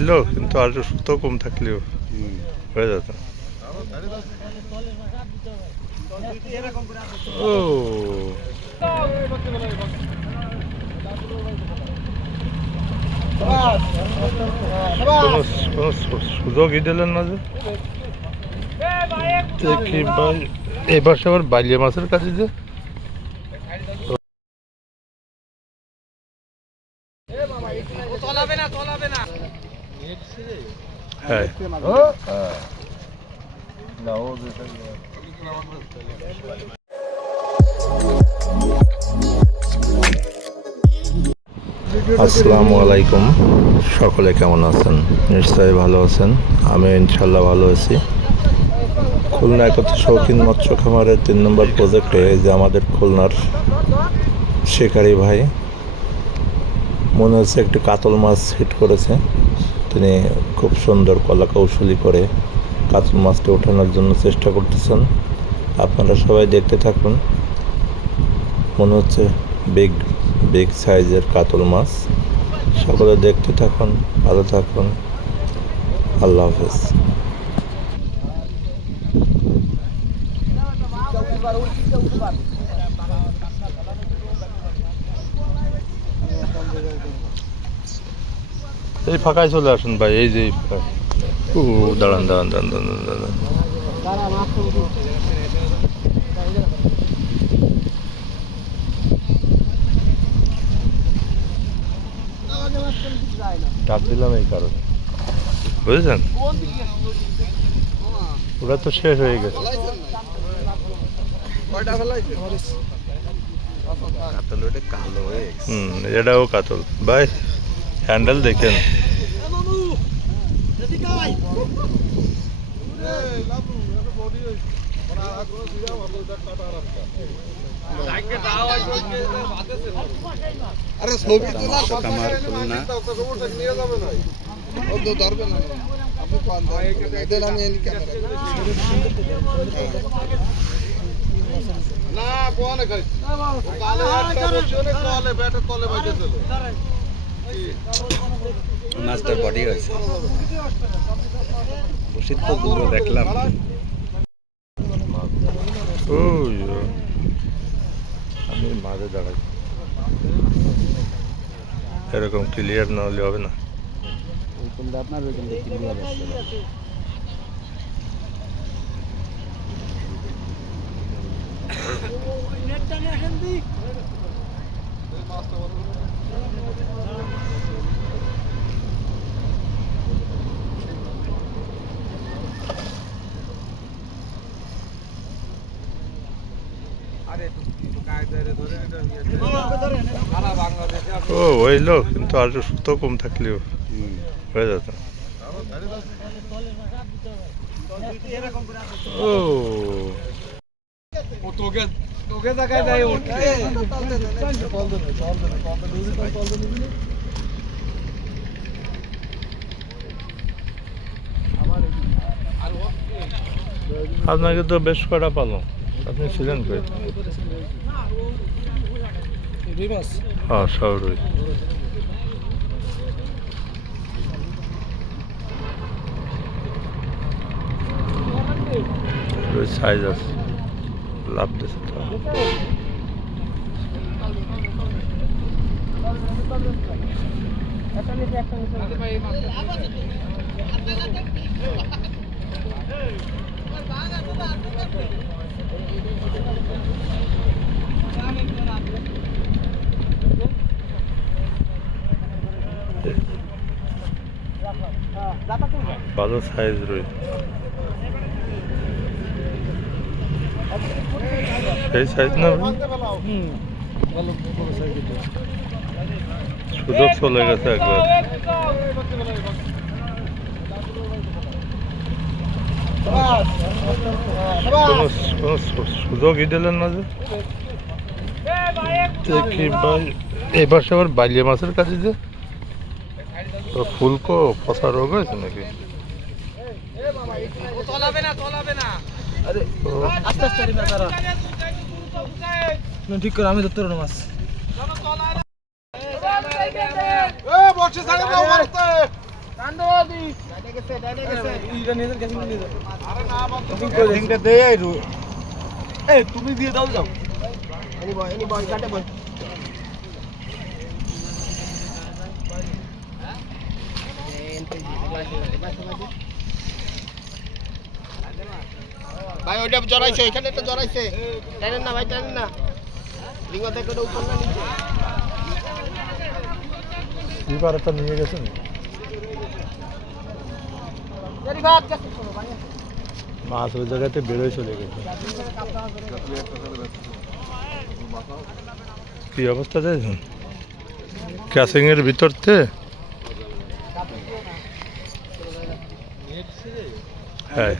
হইলো, কিন্তু আর সুতো কম থাকলেও হয়ে যেত। ও কোনো সুযোগই দিলেন না যে দেখি ভাই। এবার সে আবার বাইলিয়া মাছের কাছে যে হ্যাঁ আসসালামু আলাইকুম, সকলে কেমন আছেন? নিশ্চয়ই ভালো আছেন। আমি ইনশাল্লাহ ভালো আছি। খুলনা একত্র শৌখিন মৎস্য খামারের 3 নম্বর প্রজেক্টে যে আমাদের খুলনার শিকারি ভাই মনে হচ্ছে একটি কাতল মাছ হিট করেছে। তিনি খুব সুন্দর কলা কৌশলী করে কাতল মাছটা ওঠানোর জন্য চেষ্টা করতেছেন। আপনারা সবাই দেখতে থাকুন। মনে হচ্ছে বিগ সাইজের কাতল মাছ। সকলে দেখতে থাকুন, ভালো থাকুন। আল্লাহ হাফেজ। এই ফাঁকায় চলে আসুন ভাই, এই যে দাঁড়ান দাঁড়ান দাঁড়ান দাঁড়ান দাঁড়ান। ডাক দিলাম এই কারণে, বুঝেছেন? ওরা তো শেষ হয়ে গেছে। এটাও কাতল ভাই, হ্যান্ডেল দেখেন। আরে ছবি তোলা আমার খুলনা ও তো ধরবে না আপনি কোন দেন আমি এনে ক্যামেরা না কোন কই কালে একটা বসে কলে ব্যাটার কলে বাইতে চলো মাস্টার বডি হইছে বসিত তো দূরে দেখলাম। আমি মাঝে দাঁড়াই, এরকম ক্লিয়ার না হলে হবে না। আপনার ক্লিয়ার আছে। ও হইলো, কিন্তু আর সুতো কম থাকলেও হয়ে যেত। ও আপনাকে তো বেশ কটা পালো, আপনি ছিলেন কই? হ্যাঁ সব রুই। রুই সাইজ আছে, লাভ দিচ্ছে তো। ভালো সাইজ রুই, সেই সাইজ না? সুযোগ চলে গেছে একবার। কোনো সুযোগই দিলেন না যে দেখি ভাই। এবার সে আবার বাইলিয়া মাছের কাছে যে ফুলকো পচা রোগ হয়েছে নাকি? ঠিক করে আমি ধরতে মাছ এইটা নিয়ে যান, ক্যাসিং নিয়ে যান। আরে না বাদ দাও। ক্যাসিংটা দে আইরু। এই তুমি দিয়ে দাও যাও। ভাই ওইটা জড়াইছে, এখানে একটা জড়াইছে। টানেন না ভাই, টানেন না। রিঙ্গো থেকে ওটা উপর না নিচে। এবার একটা নিয়ে গেছেন মাছ ওই জায়গাতে বেরোয় চলে গেছে কি অবস্থা দেখুন ক্যাসিং এর ভিতর থেকে হ্যাঁ